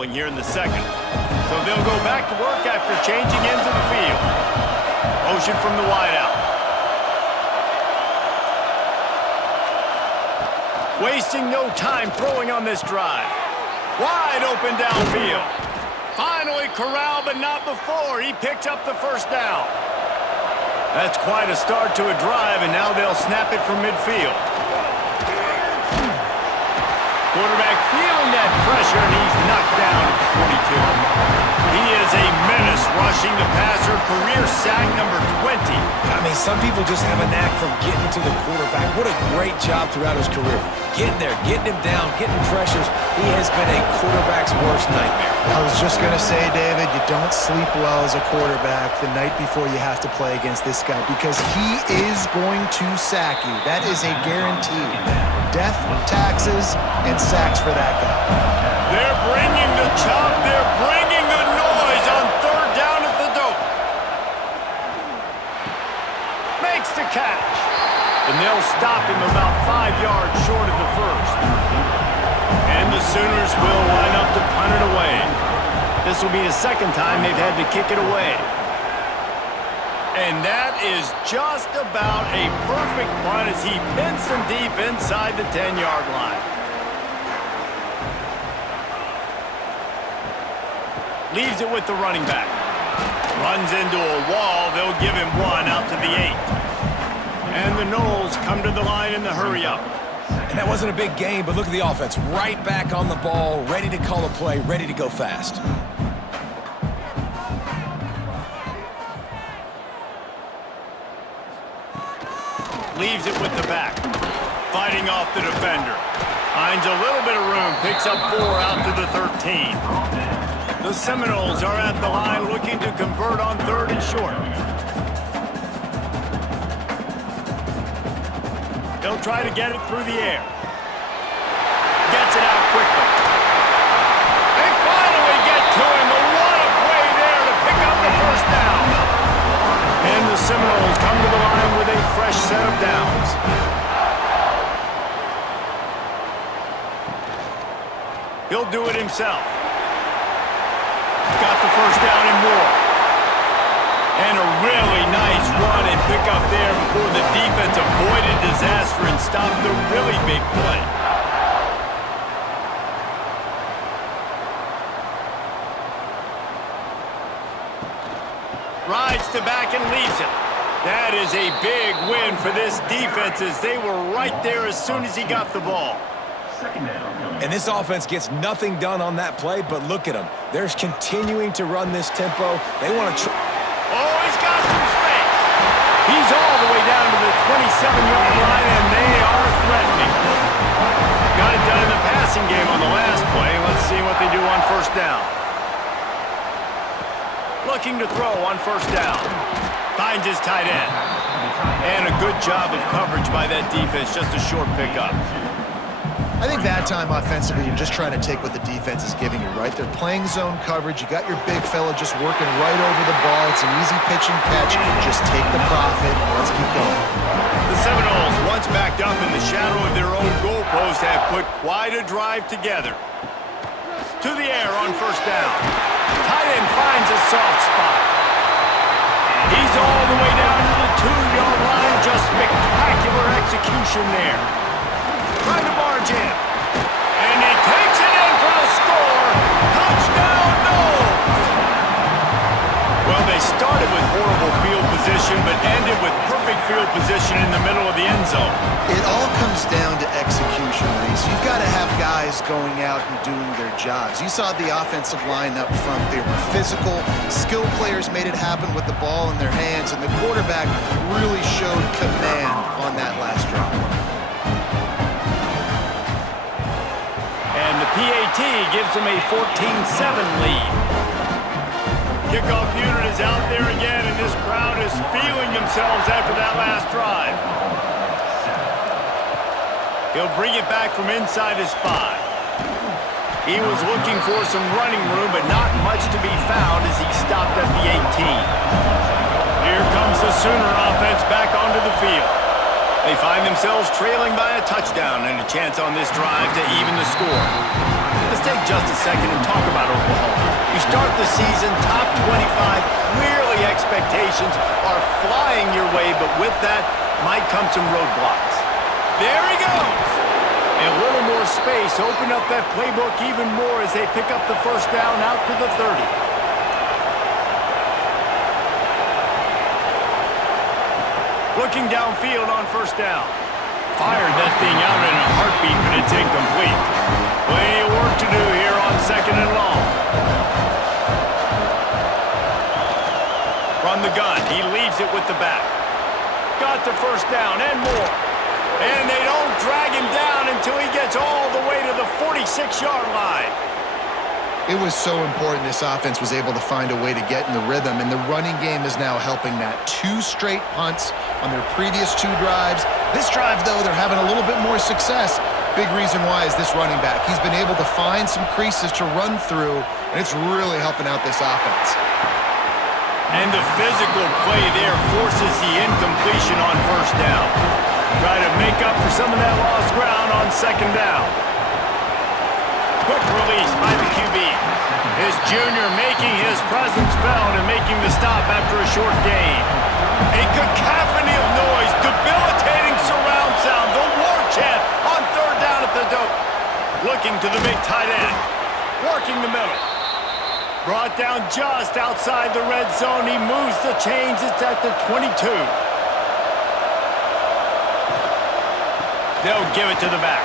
traveling here in the second. So they'll go back to work after changing into the field. Motion from the wideout. Wasting no time throwing on this drive. Wide open downfield. Finally corralled, but not before. He picks up the first down. That's quite a start to a drive, and now they'll snap it from midfield. Quarterback feeling that pressure, and he's knocked down at the 22. He is a menace rushing the passer, career sack number 20. I mean, some people just have a knack for getting to the quarterback. What a great job throughout his career. Getting there, getting him down, getting pressures. He has been a quarterback's worst nightmare. I was just going to say, David, you don't sleep well as a quarterback the night before you have to play against this guy because he is going to sack you. That is a guarantee. Death, taxes, and sacks for that guy. They're bringing the chop. They're bringing the noise on third down at the dope. Makes the catch. And they'll stop him about 5 yards short of the first. And the Sooners will line up to punt it away. This will be the second time they've had to kick it away. And that is just about a perfect punt as he pins them deep inside the 10-yard line. Leaves it with the running back. Runs into a wall. They'll give him one out to the 8. And the Knowles come to the line in the hurry-up. And that wasn't a big game, but look at the offense. Right back on the ball, ready to call a play, ready to go fast. Leaves it with the back. Fighting off the defender. Finds a little bit of room. Picks up 4 out to the 13. The Seminoles are at the line looking to convert on third and short. They'll try to get it through the air. Gets it out quickly. They finally get to him. But what a play there to pick up the first down. And the Seminoles come to the line with a fresh set of downs. He'll do it himself. Got the first down and more. And a really nice run and pick up there before the defense avoided disaster and stopped the really big play. Rides to back and leaves it. That is a big win for this defense as they were right there as soon as he got the ball. And this offense gets nothing done on that play, but look at them. They're continuing to run this tempo. They want to... Oh, he's got some space. He's all the way down to the 27-yard line, and they are threatening. Got it done in the passing game on the last play. Let's see what they do on first down. Looking to throw on first down. Finds his tight end. And a good job of coverage by that defense. Just a short pickup. I think that time offensively, you're just trying to take what the defense is giving you, right? They're playing zone coverage. You got your big fella just working right over the ball. It's an easy pitch and catch. Just take the profit. Let's keep going. The Seminoles, once backed up in the shadow of their own goalpost, have put quite a drive together. To the air on first down. Tight end finds a soft spot. He's all the way down to the 2-yard line. Just spectacular execution there. Trying to barge in. And he takes it in for the score. Touchdown, Knowles! Well, they started with horrible field position, but ended with perfect field position in the middle of the end zone. It all comes down to execution, Reese. You've got to have guys going out and doing their jobs. You saw the offensive line up front. They were physical. Skilled players made it happen with the ball in their hands, and the quarterback really showed command on that last drive. And the PAT gives them a 14-7 lead. Kickoff unit is out there again, and this crowd is feeling themselves after that last drive. He'll bring it back from inside his 5. He was looking for some running room, but not much to be found as he stopped at the 18. Here comes the Sooner offense back onto the field. They find themselves trailing by a touchdown and a chance on this drive to even the score. Let's take just a second and talk about Oklahoma. You start the season top 25, clearly expectations are flying your way, but with that might come some roadblocks. There he goes! A little more space, open up that playbook even more as they pick up the first down out to the 30. Looking downfield on first down. Fired that thing out in a heartbeat, but it's incomplete. Plenty of work to do here on second and long. From the gun, he leaves it with the back. Got the first down and more. And they don't drag him down until he gets all the way to the 46-yard line. It was so important this offense was able to find a way to get in the rhythm, and the running game is now helping that. 2 straight punts on their previous 2 drives. This drive, though, they're having a little bit more success. Big reason why is this running back. He's been able to find some creases to run through, and it's really helping out this offense. And the physical play there forces the incompletion on first down. Try to make up for some of that lost ground on second down. Quick release by the QB. His junior making his presence felt and making the stop after a short gain. A cacophony of noise, debilitating surround sound, the war chant on third down at the dope. Looking to the big tight end. Working the middle. Brought down just outside the red zone. He moves the chains. It's at the 22. They'll give it to the back.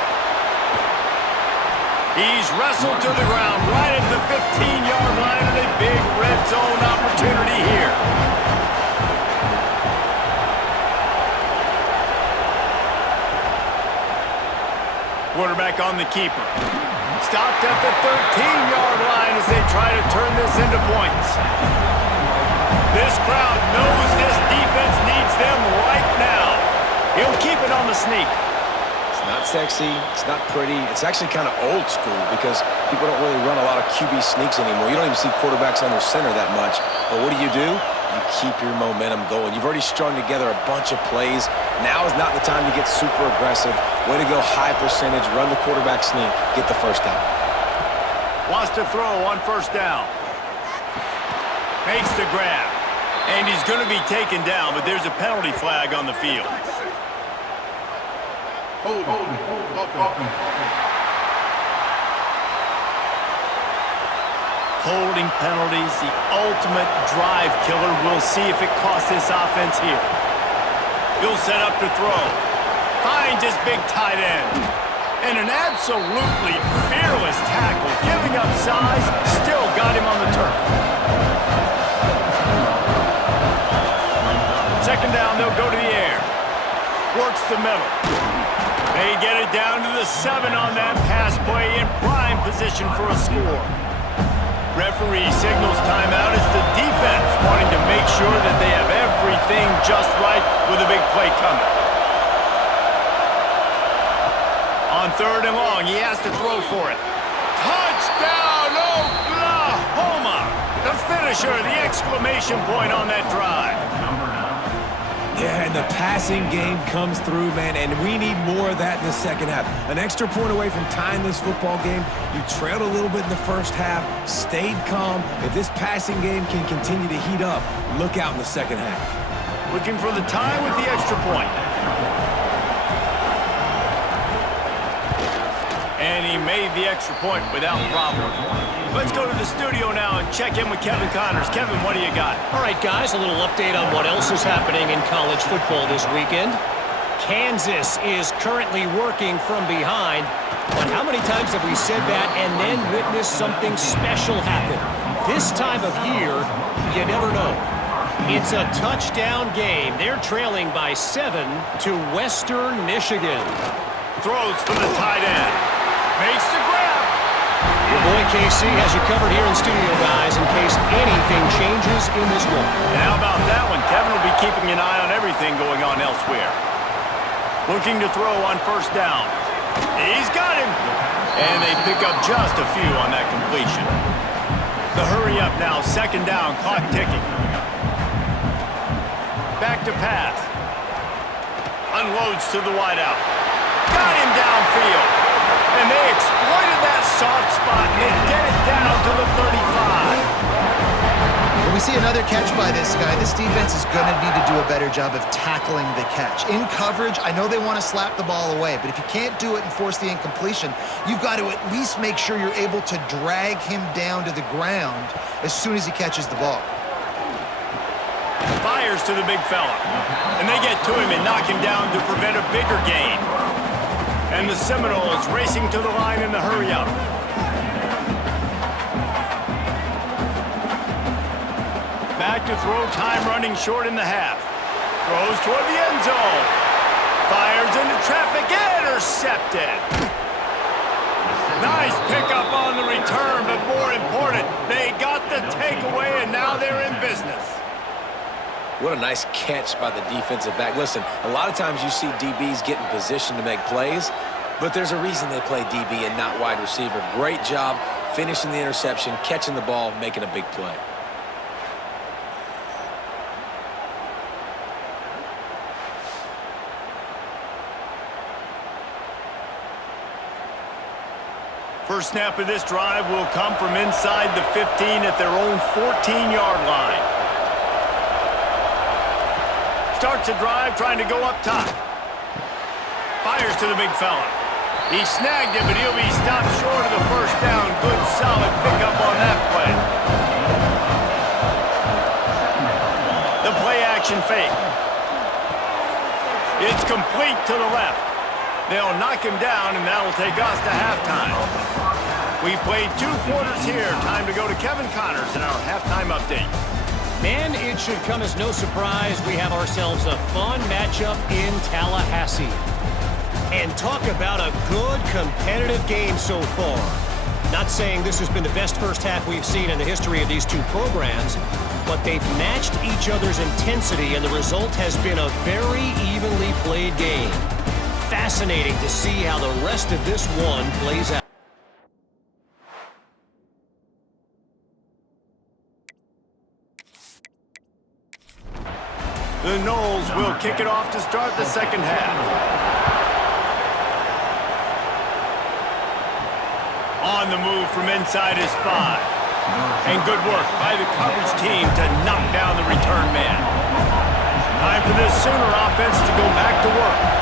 He's wrestled to the ground right at the 15-yard line, and a big red zone opportunity here. Quarterback on the keeper. Stopped at the 13-yard line as they try to turn this into points. This crowd knows this defense needs them right now. He'll keep it on the sneak. Not sexy, it's not pretty, it's actually kind of old school because people don't really run a lot of QB sneaks anymore. You don't even see quarterbacks under center that much. But what do? You keep your momentum going. You've already strung together a bunch of plays. Now is not the time to get super aggressive. Way to go high percentage, run the quarterback sneak, get the first down. Wants to throw on first down. Makes the grab. And he's going to be taken down, but there's a penalty flag on the field. Holding penalties, the ultimate drive killer. We'll see if it costs this offense here. He'll set up to throw. Finds his big tight end. And an absolutely fearless tackle. Giving up size, still got him on the turf. Second down, they'll go to the air. Works the middle. They get it down to the 7 on that pass play in prime position for a score. Referee signals timeout as the defense wanting to make sure that they have everything just right with a big play coming. On third and long, he has to throw for it. Touchdown, Oklahoma! The finisher, the exclamation point on that drive. Yeah, and the passing game comes through, man, and we need more of that in the second half. An extra point away from tying this football game. You trailed a little bit in the first half, stayed calm. If this passing game can continue to heat up, look out in the second half. Looking for the tie with the extra point. And he made the extra point without problem. Let's go to the studio now and check in with Kevin Connors. Kevin, what do you got? All right, guys, a little update on what else is happening in college football this weekend. Kansas is currently working from behind. But how many times have we said that and then witnessed something special happen? This time of year, you never know. It's a touchdown game. They're trailing by 7 to Western Michigan. Throws from the tight end. Makes the grab. Your boy KC has you covered here in studio, guys, in case anything changes in this one. And how about that one? Kevin will be keeping an eye on everything going on elsewhere. Looking to throw on first down. He's got him. And they pick up just a few on that completion. The hurry up now, second down, clock ticking. Back to pass. Unloads to the wideout. Got him downfield. And they exploited that soft spot, and they get it down to the 35. When we see another catch by this guy, this defense is going to need to do a better job of tackling the catch. In coverage, I know they want to slap the ball away, but if you can't do it and force the incompletion, you've got to at least make sure you're able to drag him down to the ground as soon as he catches the ball. Fires to the big fella. And they get to him and knock him down to prevent a bigger gain. And the Seminoles racing to the line in the hurry-up. Back to throw, time running short in the half. Throws toward the end zone. Fires into traffic, intercepted. Nice pickup on the return, but more important, they got the takeaway, and now they're in business. What a nice catch by the defensive back. Listen, a lot of times you see DBs get in position to make plays, but there's a reason they play DB and not wide receiver. Great job finishing the interception, catching the ball, making a big play. First snap of this drive will come from inside the 15 at their own 14-yard line. Starts a drive trying to go up top. Fires to the big fella. He snagged it, but he'll be stopped short of the first down. Good, solid pickup on that play. The play-action fake. It's complete to the left. They'll knock him down, and that'll take us to halftime. We've played 2 quarters here. Time to go to Kevin Connors in our halftime update. Man, it should come as no surprise we have ourselves a fun matchup in Tallahassee. And talk about a good competitive game so far. Not saying this has been the best first half we've seen in the history of these two programs, but they've matched each other's intensity, and the result has been a very evenly played game. Fascinating to see how the rest of this one plays out. The Noles will kick it off to start the second half. On the move from inside is 5. And good work by the coverage team to knock down the return man. Time for this Sooner offense to go back to work.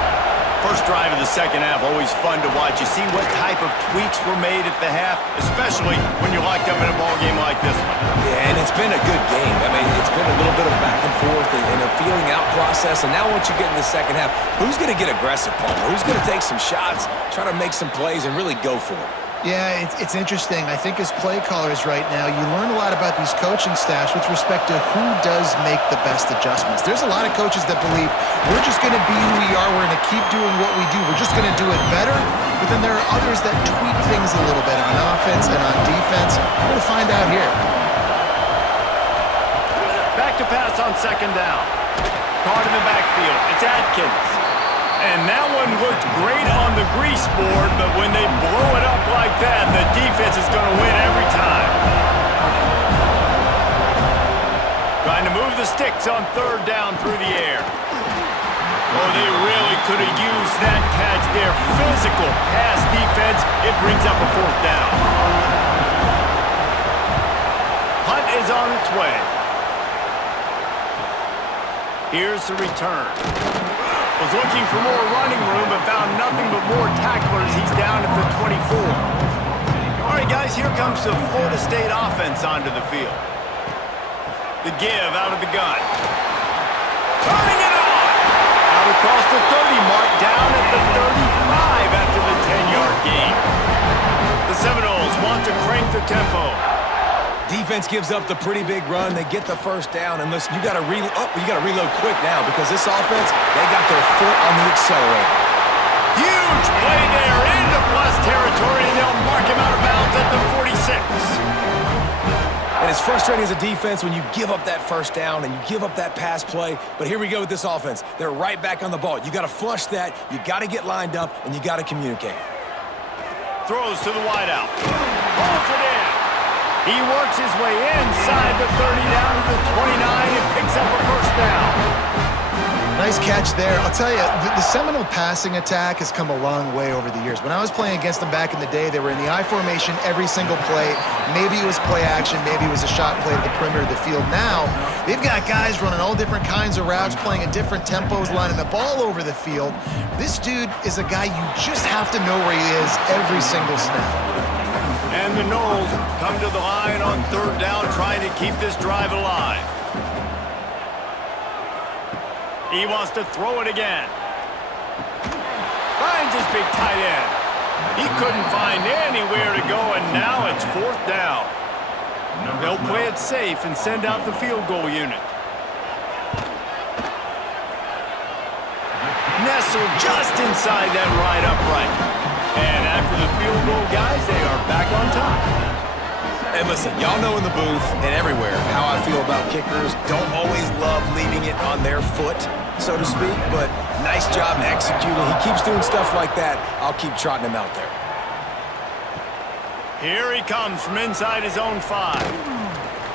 First drive of the second half, always fun to watch. You see what type of tweaks were made at the half, especially when you're locked up in a ball game like this one. Yeah, and it's been a good game. I mean, it's been a little bit of back and forth and a feeling out process. And now once you get in the second half, who's going to get aggressive, Palmer? Who's going to take some shots, try to make some plays, and really go for it? Yeah, it's interesting. I think as play callers right now, you learn a lot about these coaching staffs with respect to who does make the best adjustments. There's a lot of coaches that believe we're just going to be who we are. We're going to keep doing what we do. We're just going to do it better. But then there are others that tweak things a little bit on offense and on defense. We're going to find out here. Back to pass on second down. Caught in the backfield. It's Atkins. And that one looked great on the grease board, but when they blow it up like that, the defense is going to win every time. Trying to move the sticks on third down through the air. Oh, they really could have used that catch there. Physical pass defense. It brings up a fourth down. Hunt is on its way. Here's the return. Was looking for more running room, but found nothing but more tacklers. He's down at the 24. All right, guys, here comes the Florida State offense onto the field. The give out of the gun. Turning it on! Out across the 30 mark, down at the 35 after the 10-yard gain. The Seminoles want to crank the tempo. Defense gives up the pretty big run. They get the first down, and listen, you got to reload quick now because this offense, they got their foot on the accelerator. Huge play there into plus territory, and they'll mark him out of bounds at the 46. And it's frustrating as a defense when you give up that first down and you give up that pass play. But here we go with this offense. They're right back on the ball. You got to flush that. You got to get lined up, and you got to communicate. Throws to the wideout. Pulls it in. He works his way inside the 30 down to the 29 and picks up a first down. Nice catch there. I'll tell you, the Seminole passing attack has come a long way over the years. When I was playing against them back in the day, they were in the I formation every single play. Maybe it was play action, maybe it was a shot play to the perimeter of the field. Now, they've got guys running all different kinds of routes, playing at different tempos, lining the ball over the field. This dude is a guy you just have to know where he is every single snap. And the Noles come to the line on third down, trying to keep this drive alive. He wants to throw it again. Finds his big tight end. He couldn't find anywhere to go, and now it's fourth down. They'll play it safe and send out the field goal unit. Nestled just inside that right upright. And after the field goal, guys, they are back on top. And listen, y'all know in the booth and everywhere how I feel about kickers. Don't always love leaving it on their foot, so to speak, but nice job executing. He keeps doing stuff like that. I'll keep trotting him out there. Here he comes from inside his own 5.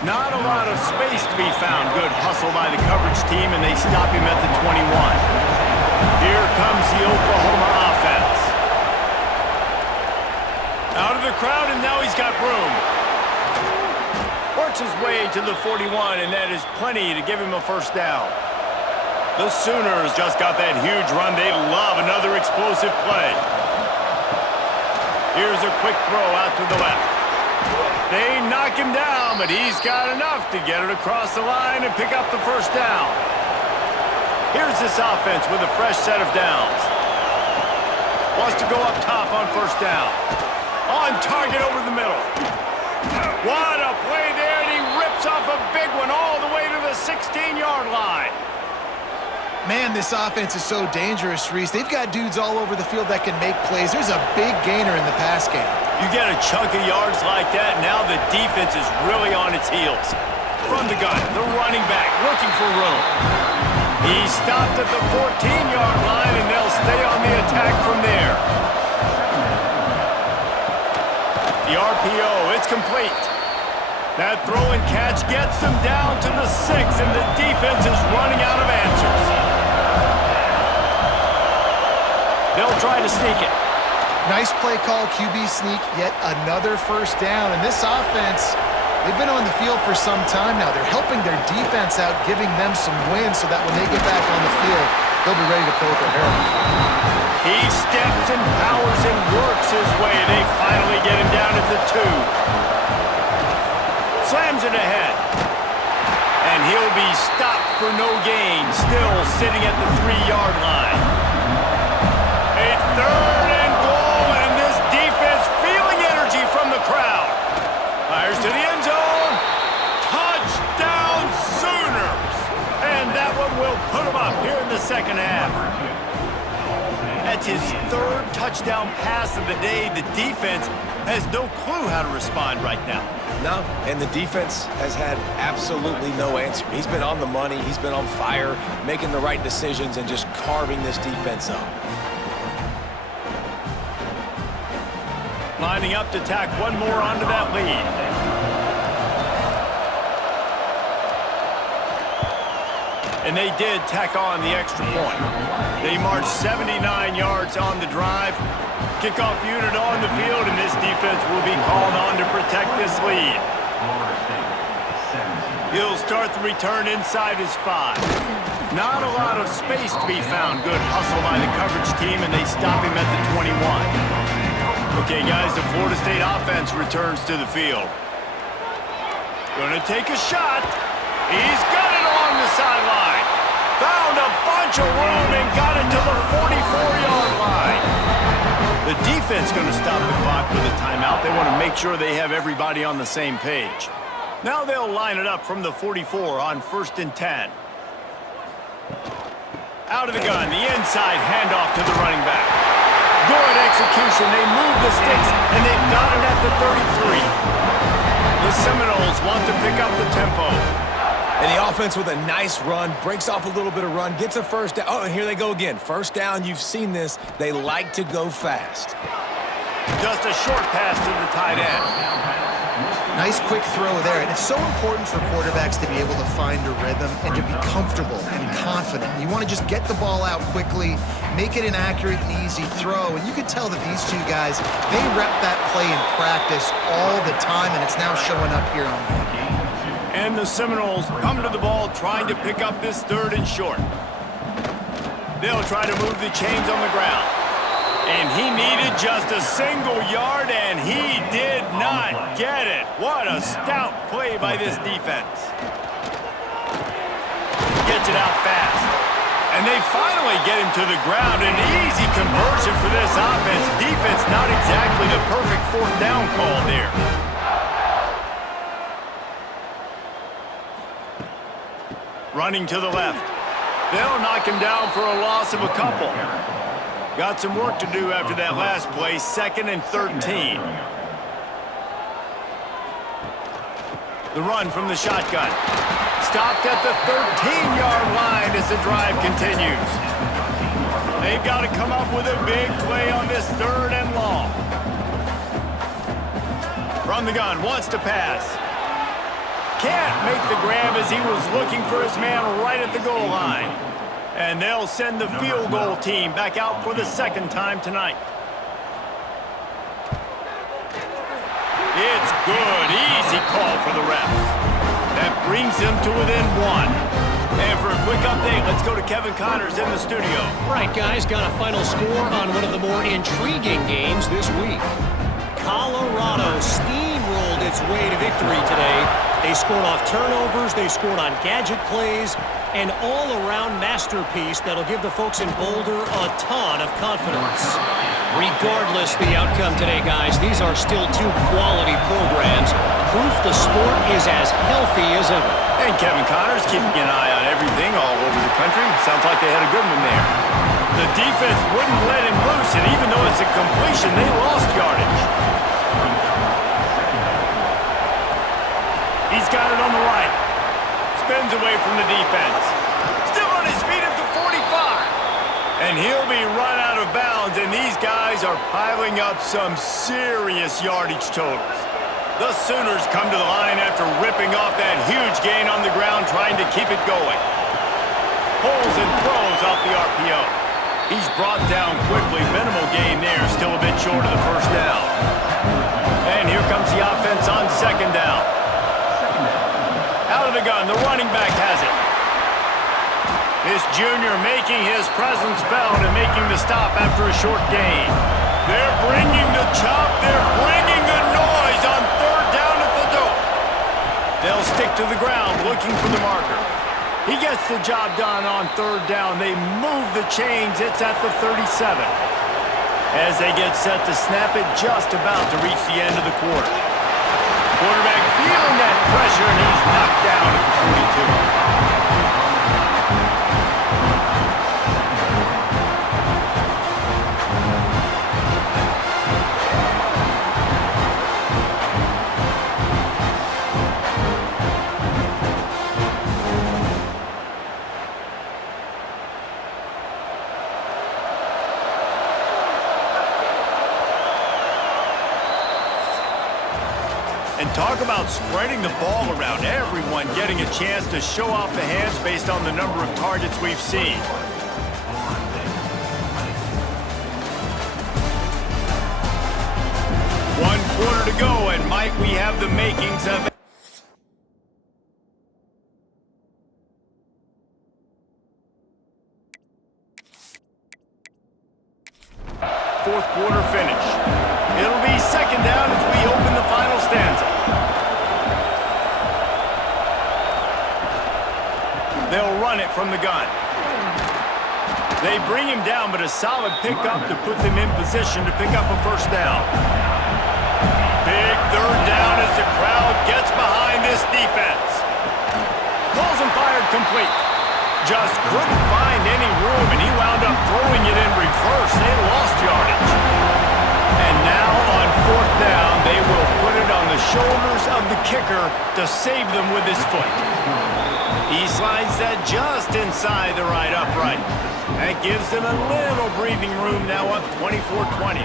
Not a lot of space to be found. Good hustle by the coverage team, and they stop him at the 21. Here comes the Oklahoma offense. Out of the crowd, and now he's got room. Works his way to the 41, and that is plenty to give him a first down. The Sooners just got that huge run. They love another explosive play. Here's a quick throw out to the left. They knock him down, but he's got enough to get it across the line and pick up the first down. Here's this offense with a fresh set of downs. Wants to go up top on first down. On target over the middle. What a play there, and he rips off a big one all the way to the 16-yard line. Man, this offense is so dangerous, Reese. They've got dudes all over the field that can make plays. There's a big gainer in the pass game. You get a chunk of yards like that, now the defense is really on its heels. From the gun, the running back looking for room. He stopped at the 14-yard line, and they'll stay on the attack from there. The RPO, it's complete. That throw and catch gets them down to the 6, and the defense is running out of answers. They'll try to sneak it. Nice play call, QB sneak, yet another first down. And this offense, they've been on the field for some time now. They're helping their defense out, giving them some wins so that when they get back on the field, they'll be ready to pull their hair off. He steps and powers and works his way. They finally get him down at the 2. Slams it ahead. And he'll be stopped for no gain, still sitting at the 3-yard line. A third and goal, and this defense feeling energy from the crowd. Fires to the end zone. Touchdown Sooners. And that one will put them up here in the second half. That's his 3rd touchdown pass of the day. The defense has no clue how to respond right now. No, and the defense has had absolutely no answer. He's been on the money. He's been on fire, making the right decisions and just carving this defense up. Lining up to tack one more onto that lead. And they did tack on the extra point. They marched 79 yards on the drive. Kickoff unit on the field, and this defense will be called on to protect this lead. He'll start the return inside his 5. Not a lot of space to be found. Good hustle by the coverage team, and they stop him at the 21. Okay, guys, the Florida State offense returns to the field. Gonna take a shot. He's got it along the sideline. Found a bunch of room and got it to the 44-yard line. The defense going to stop the clock with a timeout. They want to make sure they have everybody on the same page. Now they'll line it up from the 44 on 1st and 10. Out of the gun, the inside handoff to the running back. Good execution. They move the sticks, and they've got it at the 33. The Seminoles want to pick up the tempo. And the offense with a nice run, breaks off a little bit of run, gets a first down. Oh, and here they go again. First down, you've seen this. They like to go fast. Just a short pass to the tight end. Nice quick throw there. And it's so important for quarterbacks to be able to find a rhythm and to be comfortable and confident. You want to just get the ball out quickly, make it an accurate and easy throw. And you can tell that these two guys, they rep that play in practice all the time, and it's now showing up here on game. And the Seminoles come to the ball trying to pick up this 3rd and short. They'll try to move the chains on the ground. And he needed just a single yard, and he did not get it. What a stout play by this defense. Gets it out fast. And they finally get him to the ground. An easy conversion for this offense. Defense not exactly the perfect 4th down call there. Running to the left. They'll knock him down for a loss of a couple. Got some work to do after that last play, 2nd and 13. The run from the shotgun. Stopped at the 13-yard line as the drive continues. They've got to come up with a big play on this 3rd and long. From the gun, wants to pass. Can't make the grab as he was looking for his man right at the goal line. And they'll send the field goal team back out for the 2nd time tonight. It's good. Easy call for the refs. That brings them to within 1. And for a quick update, let's go to Kevin Connors in the studio. Right, guys, got a final score on one of the more intriguing games this week. Colorado steamrolled its way to victory today. They scored off turnovers, they scored on gadget plays, an all-around masterpiece that'll give the folks in Boulder a ton of confidence. Regardless the outcome today, guys, these are still 2 quality programs. Proof the sport is as healthy as ever. And Kevin Connors keeping an eye on everything all over the country. Sounds like they had a good one there. The defense wouldn't let him loose, and even though it's a completion, they lost yardage. He's got it on the right. Spins away from the defense. Still on his feet at the 45. And he'll be run out of bounds, and these guys are piling up some serious yardage totals. The Sooners come to the line after ripping off that huge gain on the ground, trying to keep it going. Pulls and throws off the RPO. He's brought down quickly. Minimal gain there, still a bit short of the 1st down. And here comes the offense on 2nd down. Out of the gun, the running back has it. This junior making his presence felt and making the stop after a short gain. They're bringing the chop, they're bringing the noise on 3rd down at the dope. They'll stick to the ground looking for the marker. He gets the job done on 3rd down. They move the chains, it's at the 37. As they get set to snap it, just about to reach the end of the quarter. Quarterback feeling that pressure, and he's knocked down at the 42. And talk about spreading the ball around, everyone getting a chance to show off the hands based on the number of targets we've seen. One quarter to go, and Mike, we have the makings of... Fourth quarter finish. It'll be 2nd down as we open the final stanza. They'll run it from the gun. They bring him down, but a solid pickup to put them in position to pick up a 1st down. Big 3rd down as the crowd gets behind this defense. Balls and fired complete. Just couldn't find any room, and he wound up throwing it in reverse. They lost yardage. And now on 4th down, they will put it on the shoulders of the kicker to save them with his foot. He slides that just inside the right upright. That gives them a little breathing room, now up 24-20.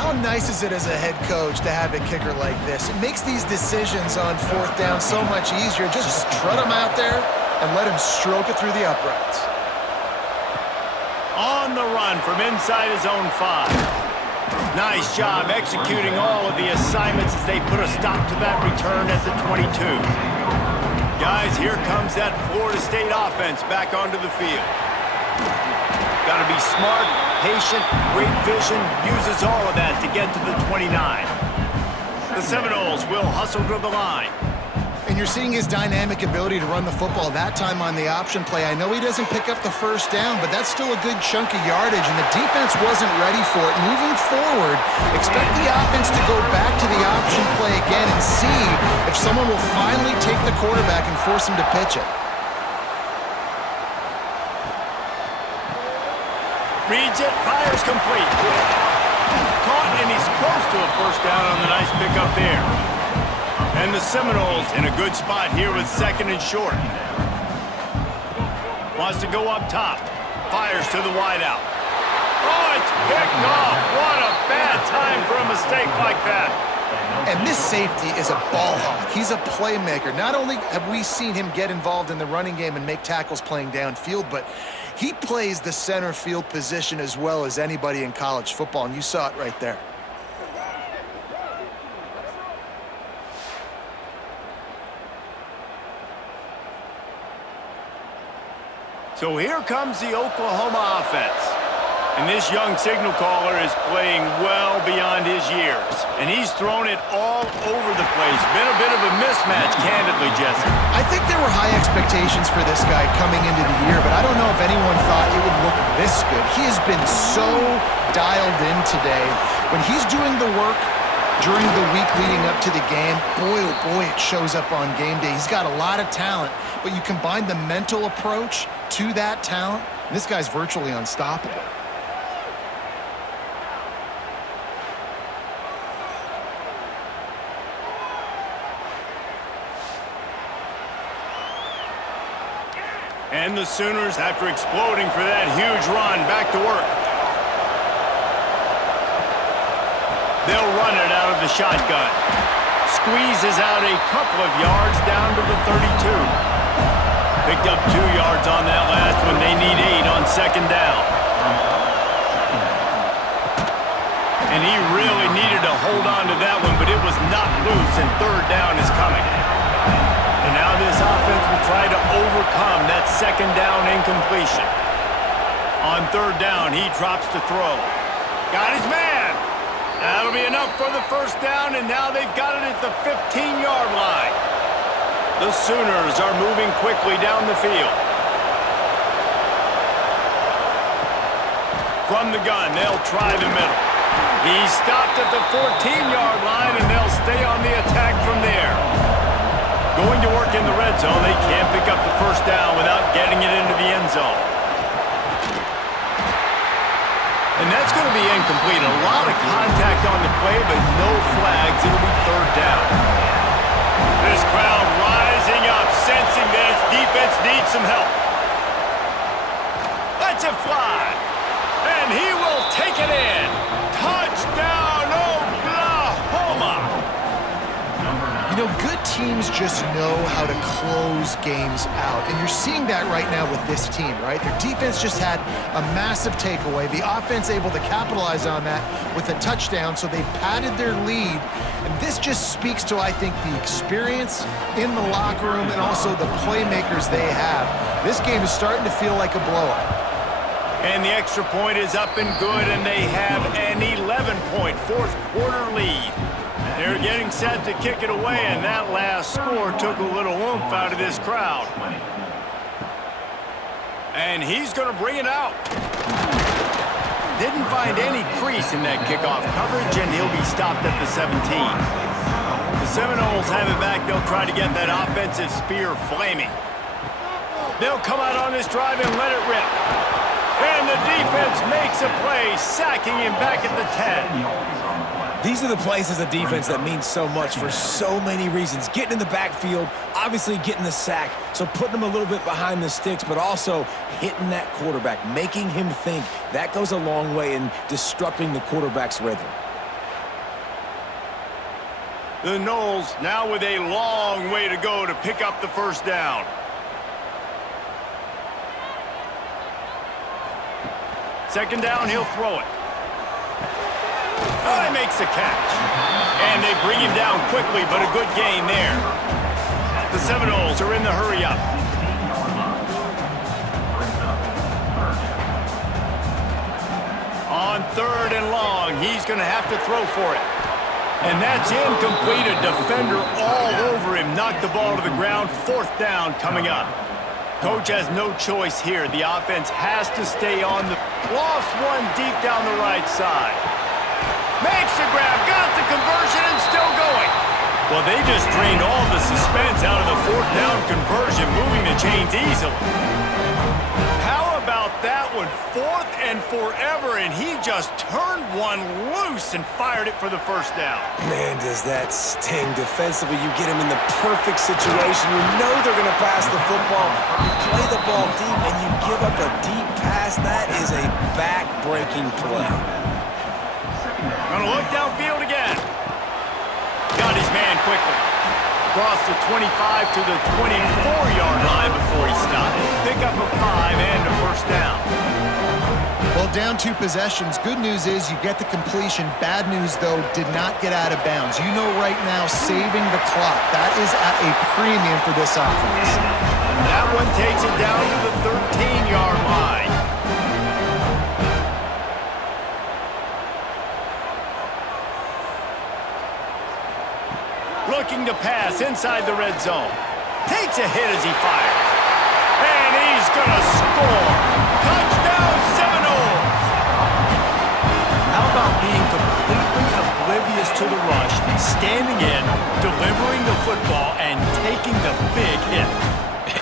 How nice is it as a head coach to have a kicker like this? It makes these decisions on fourth down so much easier. Just strut him out there and let him stroke it through the uprights. On the run from inside his own 5. Nice job executing all of the assignments as they put a stop to that return at the 22. Guys, here comes that Florida State offense back onto the field. Got to be smart, patient, great vision, uses all of that to get to the 29. The Seminoles will hustle to the line. And you're seeing his dynamic ability to run the football, that time on the option play. I know he doesn't pick up the first down, but that's still a good chunk of yardage, and the defense wasn't ready for it. Moving forward, expect the offense to go back to the option play again and see if someone will finally take the quarterback and force him to pitch it. Reads it, fires complete. Caught, and he's close to a first down on the nice pickup there. And the Seminoles in a good spot here with 2nd and short. Wants to go up top. Fires to the wideout. Oh, it's picked off. What a bad time for a mistake like that. And this safety is a ball hawk. He's a playmaker. Not only have we seen him get involved in the running game and make tackles playing downfield, but he plays the center field position as well as anybody in college football, and you saw it right there. So here comes the Oklahoma offense. And this young signal caller is playing well beyond his years. And he's thrown it all over the place. Been a bit of a mismatch, candidly, Jesse. I think there were high expectations for this guy coming into the year, but I don't know if anyone thought it would look this good. He has been so dialed in today. When he's doing the work during the week leading up to the game, boy, oh boy, it shows up on game day. He's got a lot of talent, but you combine the mental approach to that talent, this guy's virtually unstoppable. And the Sooners, after exploding for that huge run, back to work. They'll run it out of the shotgun. Squeezes out a couple of yards down to the 32. Picked up 2 yards on that last one. They need 8 on 2nd down. And he really needed to hold on to that one, but it was not loose, and 3rd down is coming. And now this offense will try to overcome that 2nd down incompletion. On 3rd down, he drops to throw. Got his man. That'll be enough for the 1st down, and now they've got it at the 15-yard line. The Sooners are moving quickly down the field. From the gun, they'll try the middle. He's stopped at the 14-yard line, and they'll stay on the attack from there. Going to work in the red zone, they can't pick up the 1st down without getting it into the end zone. And that's going to be incomplete. A lot of contact on the play, but no flags. It'll be 3rd down. This crowd rising up, sensing that its defense needs some help. Lets it fly. And he will take it in. Touchdown, Oklahoma! You know, good teams just know how to close games out. And you're seeing that right now with this team, right? Their defense just had a massive takeaway. The offense able to capitalize on that with a touchdown, so they padded their lead. And this just speaks to, I think, the experience in the locker room and also the playmakers they have. This game is starting to feel like a blowout. And the extra point is up and good, and they have an 11-point 4th quarter lead. They're getting set to kick it away, and that last score took a little oomph out of this crowd. And he's going to bring it out. Didn't find any crease in that kickoff coverage, and he'll be stopped at the 17. The Seminoles have it back. They'll try to get that offensive spear flaming. They'll come out on this drive and let it rip. And the defense makes a play, sacking him back at the 10. These are the plays as a defense that mean so much for so many reasons. Getting in the backfield, obviously getting the sack, so putting them a little bit behind the sticks, but also hitting that quarterback, making him think. That goes a long way in disrupting the quarterback's rhythm. The Noles now with a long way to go to pick up the first down. Second down, he'll throw it. Oh, he makes the catch. And they bring him down quickly, but a good gain there. The Seminoles are in the hurry-up. On third and long, he's going to have to throw for it. And that's incomplete. A defender all over him. Knocked the ball to the ground. Fourth down coming up. Coach has no choice here. The offense has to stay on the... Lost one deep down the right side. Makes the grab. Got the conversion and still going. Well, they just drained all the suspense out of the fourth down conversion, moving the chains easily. How about that one? Fourth and forever, and he just turned one loose and fired it for the first down. Man, does that sting defensively. You get him in the perfect situation. You know they're going to pass the football. You play the ball deep, and you give up a deep pass. That is a back-breaking play. Gonna look downfield again. Got his man quickly. Across the 25 to the 24-yard line before he stopped. Pick up a 5 and a first down. Well, down 2 possessions. Good news is you get the completion. Bad news, though, did not get out of bounds. You know right now, saving the clock. That is at a premium for this offense. That one takes it down to the 13-yard line. Looking to pass inside the red zone. Takes a hit as he fires. And he's going to score. Touchdown, Seminoles! How about being completely oblivious to the rush, standing in, delivering the football, and taking the big hit?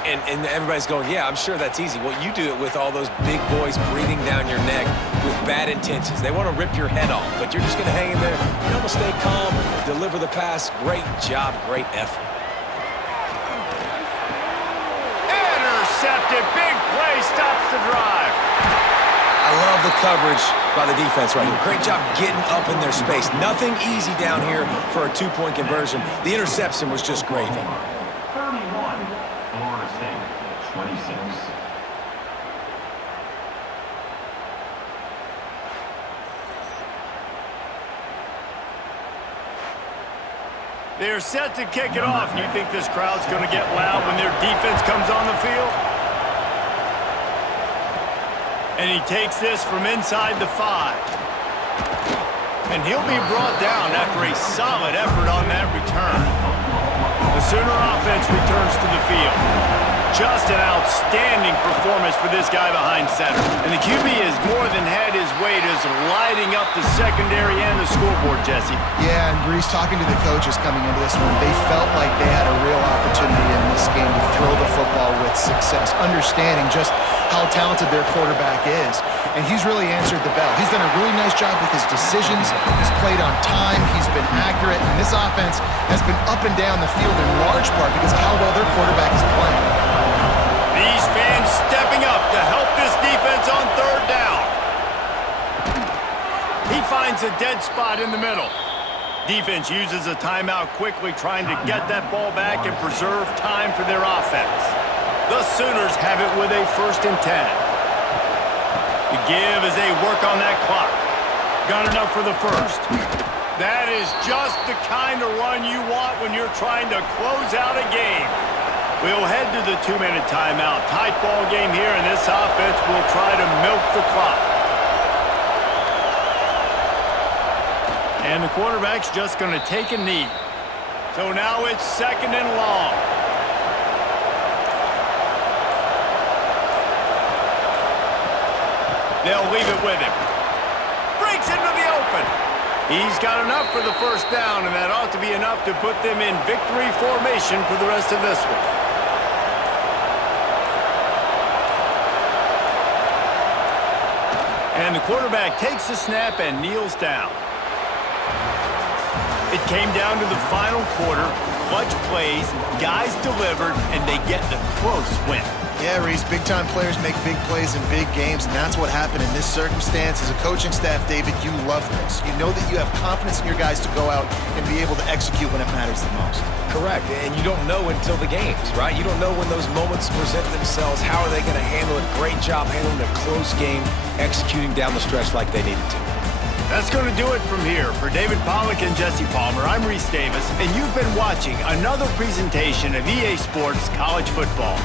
And everybody's going, yeah, I'm sure that's easy. Well, you do it with all those big boys breathing down your neck with bad intentions. They want to rip your head off, but you're just going to hang in there. You're going to stay calm, deliver the pass. Great job, great effort. Intercepted. Big play stops the drive. I love the coverage by the defense right here. Great job getting up in their space. Nothing easy down here for a 2-point conversion. The interception was just gravy. 26. They're set to kick it off. You think this crowd's going to get loud when their defense comes on the field? And he takes this from inside the 5. And he'll be brought down after a solid effort on that return. The Sooner offense returns to the field. Just an outstanding performance for this guy behind center. And the QB has more than had his weight as lighting up the secondary and the scoreboard, Jesse. Yeah, and Grease, talking to the coaches coming into this one, they felt like they had a real opportunity in this game to throw the football with success, understanding just how talented their quarterback is. And he's really answered the bell. He's done a really nice job with his decisions. He's played on time. He's been accurate. And this offense has been up and down the field in large part because of how well their quarterback is playing. These fans stepping up to help this defense on third down. He finds a dead spot in the middle. Defense uses a timeout quickly, trying to get that ball back and preserve time for their offense. The Sooners have it with a 1st and 10. The give as they work on that clock. Got enough for the first. That is just the kind of run you want when you're trying to close out a game. We'll head to the 2-minute timeout. Tight ball game here, and this offense will try to milk the clock. And the quarterback's just going to take a knee. So now it's 2nd and long. They'll leave it with him. Breaks into the open. He's got enough for the first down, and that ought to be enough to put them in victory formation for the rest of this one. And the quarterback takes the snap and kneels down. It came down to the final quarter, clutch plays, guys delivered, and they get the close win. Yeah, Reese, big-time players make big plays in big games, and that's what happened in this circumstance. As a coaching staff, David, you love this. You know that you have confidence in your guys to go out and be able to execute when it matters the most. Correct, and you don't know until the games, right? You don't know when those moments present themselves. How are they going to handle it? Great job handling a close game, executing down the stretch like they needed to. That's going to do it from here. For David Pollack and Jesse Palmer, I'm Reese Davis, and you've been watching another presentation of EA Sports College Football.